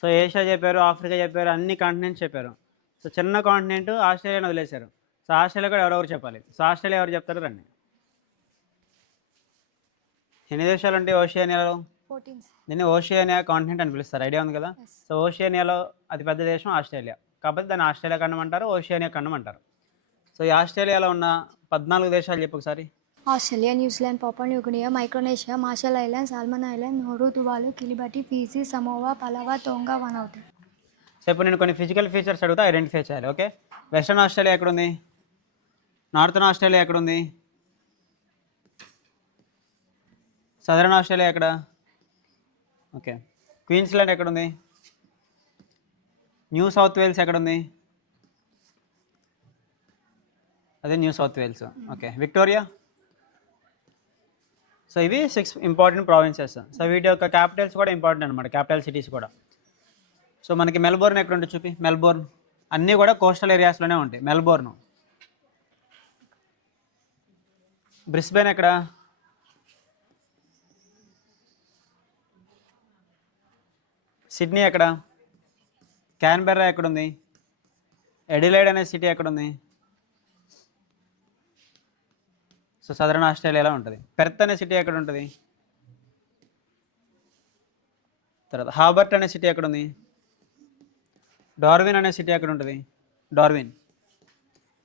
So Asia చెప్పారు, Africa చెప్పారు, అన్ని కాంటినెంట్స్ చెప్పారు. సో చిన్న కాంటినెంట్ ఆస్ట్రేలియాని వదిలేశారు. సో ఆస్ట్రేలియా కూడా ఎవరెవరు చెప్పాలి. సో ఆస్ట్రేలియా ఎవరు చెప్తారు రండి. ఎన్ని దేశాలు ఉంటాయి ఓషియానియాలో? 14. దీన్ని ఓషియానియా కాంటినెంట్ అని పిలుస్తారు. ఐడియా ఉంది కదా. Yes. సో ఓషియానియాలో అతిపెద్ద దేశం ఆస్ట్రేలియా, కాకపోతే దాన్ని ఆస్ట్రేలియా ఖండం అంటారు, ఓషియానియా ఖండం అంటారు. సో ఈ ఆస్ట్రేలియాలో ఉన్న 14 దేశాలు చెప్పు ఒకసారి. Australia, New Zealand, Papua New Guinea, Micronesia, Marshall Islands, Solomon Island, Nauru, Tuvalu, Kiribati, Fiji, Samoa, Palau, Tonga, Vanuatu. So ఇప్పుడు నేను కొన్ని ఫిజికల్ ఫీచర్స్ అడుగుతా, ఐడెంటిఫై చేయాలి. ఓకే. వెస్టర్న్ ఆస్ట్రేలియా ఎక్కడుంది? నార్థన్ ఆస్ట్రేలియా ఎక్కడుంది? సదరన్ ఆస్ట్రేలియా ఎక్కడ? ఓకే. క్వీన్స్లాండ్ ఎక్కడుంది? న్యూ సౌత్ వేల్స్ ఎక్కడుంది? అదే New South Wales. Okay. Victoria. So ఇవి 6 ఇంపార్టెంట్ ప్రావిన్సెస్. సో వీటి యొక్క క్యాపిటల్స్ కూడా ఇంపార్టెంట్ అనమాట, క్యాపిటల్ సిటీస్ కూడా. సో మనకి మెల్బోర్న్ ఎక్కడ ఉంటుంది చూపి. మెల్బోర్న్ అన్నీ కూడా కోస్టల్ ఏరియాస్లోనే ఉంటాయి. మెల్బోర్న్. బ్రిస్బెన్ ఎక్కడ? సిడ్నీ ఎక్కడ? క్యాన్బెర్రా ఎక్కడుంది? ఎడిలైడ్ అనే సిటీ ఎక్కడుంది? సో సదరన్ ఆస్ట్రేలియాలో ఉంటుంది. పెర్త్ అనే సిటీ ఎక్కడ ఉంటుంది? తర్వాత హాబర్ట్ అనే సిటీ ఎక్కడుంది? డార్విన్ అనే సిటీ ఎక్కడ ఉంటుంది? డార్విన్.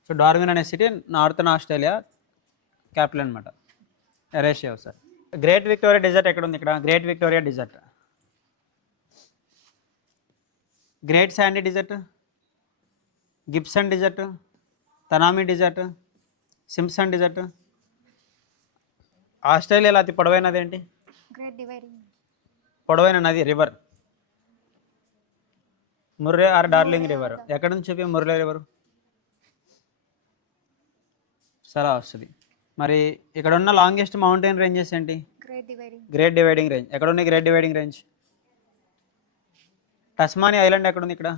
సో డార్విన్ అనే సిటీ నార్థన్ ఆస్ట్రేలియా క్యాపిటల్ అనమాట. Eurasia sir. Great Victoria desert ఎక్కడ ఉంది? ఇక్కడ great Victoria desert. Great sandy desert, Gibson desert, Tanami desert, Simpson desert. ఆస్ట్రేలియాలో అతి పొడవైనది ఏంటి? Great dividing. పొడవైన నది river Murray or Darling river. ఎక్కడ నుంచి చూపి ముర్రే రివర్ సలా వస్తుంది. మరి ఇక్కడ ఉన్న లాంగెస్ట్ మౌంటైన్ రేంజెస్ ఏంటి? Great dividing. Great dividing range. ఎక్కడ ఉంది గ్రేట్ డివైడింగ్ రేంజ్? టస్మానియా ఐలాండ్ ఎక్కడ ఉంది? ఇక్కడ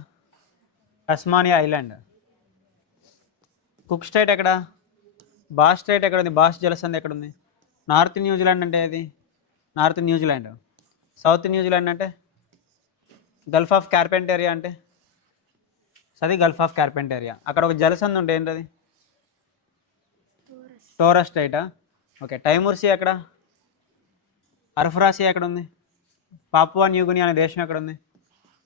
టస్మానియా ఐలాండ్. కుక్ స్టేట్ ఎక్కడ? బాస్ స్టేట్ ఎక్కడ ఉంది? బాస్ జలసంధి ఎక్కడ ఉంది? నార్త్ న్యూజిలాండ్ అంటే ఏది? North New Zealand. సౌత్ న్యూజిలాండ్ అంటే గల్ఫ్ ఆఫ్ కార్పెంటేరియా అంటే అది గల్ఫ్ ఆఫ్ కార్పెంటేరియా. అక్కడ ఒక జలసంధి ఉంటే ఏంటది? టోరస్ స్ట్రైటా? ఓకే. టైమూర్సియా ఎక్కడ? అర్ఫ్రాసియా ఎక్కడ ఉంది? పాపువా న్యూగినియా అనే దేశం ఎక్కడ ఉంది?